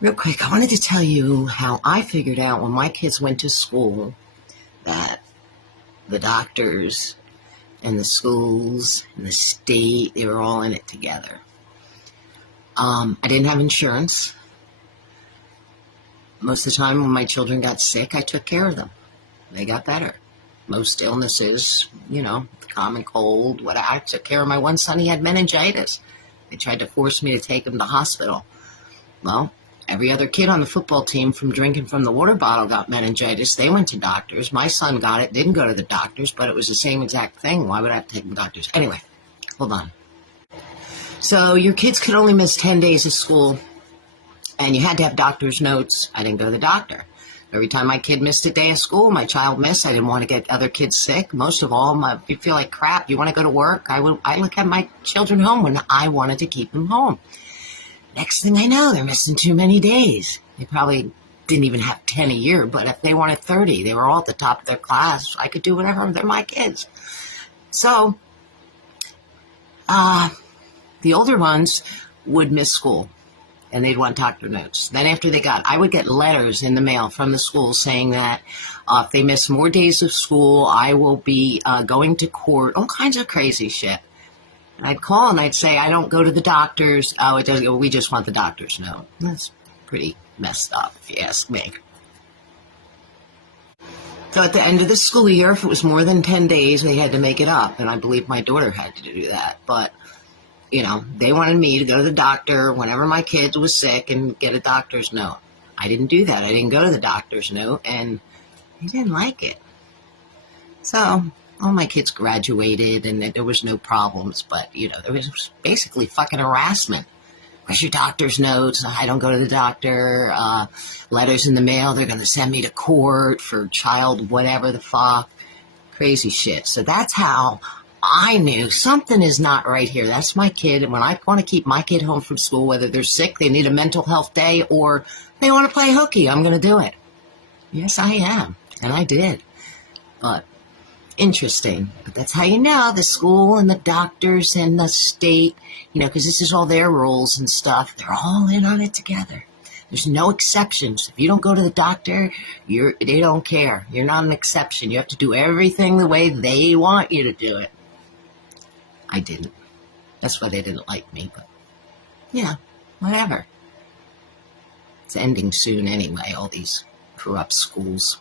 Real quick, I wanted to tell you how I figured out when my kids went to school that the doctors and the schools and the state, they were all in it together. I didn't have insurance. Most of the time when my children got sick, I took care of them. They got better. Most illnesses, the common cold, what I took care of my one son, he had meningitis. They tried to force me to take him to the hospital. Well, every other kid on the football team from drinking from the water bottle got meningitis. They went to doctors. My son got it, didn't go to the doctors, but it was the same exact thing. Why would I have to take him to doctors? Anyway, hold on. So your kids could only miss 10 days of school, and you had to have doctor's notes. I didn't go to the doctor. Every time my kid missed a day of school, my child missed. I didn't want to get other kids sick. Most of all, if you feel like crap, you want to go to work, I look at my children home when I wanted to keep them home. Next thing I know, they're missing too many days. They probably didn't even have 10 a year, but if they wanted 30, they were all at the top of their class. I could do whatever. They're my kids. So, the older ones would miss school, and they'd want doctor notes. Then after I would get letters in the mail from the school saying that if they miss more days of school, I will be going to court, all kinds of crazy shit. I'd call and I'd say, I don't go to the doctors. Oh, it doesn't go. We just want the doctor's note. That's pretty messed up, if you ask me. So at the end of the school year, if it was more than 10 days, they had to make it up. And I believe my daughter had to do that. But, they wanted me to go to the doctor whenever my kid was sick and get a doctor's note. I didn't do that. I didn't go to the doctor's note, and they didn't like it. So all my kids graduated, and there was no problems, but, there was basically fucking harassment. Where's your doctor's notes? I don't go to the doctor. Letters in the mail, they're going to send me to court for child whatever the fuck. Crazy shit. So that's how I knew something is not right here. That's my kid, and when I want to keep my kid home from school, whether they're sick, they need a mental health day, or they want to play hooky, I'm going to do it. Yes, I am, and I did. But interesting. But that's how you know the school and the doctors and the state, because this is all their rules and stuff. They're all in on it together. There's no exceptions. If you don't go to the doctor, they don't care. You're not an exception. You have to do everything the way they want you to do it. I didn't. That's why they didn't like me. But, whatever. It's ending soon anyway, all these corrupt schools.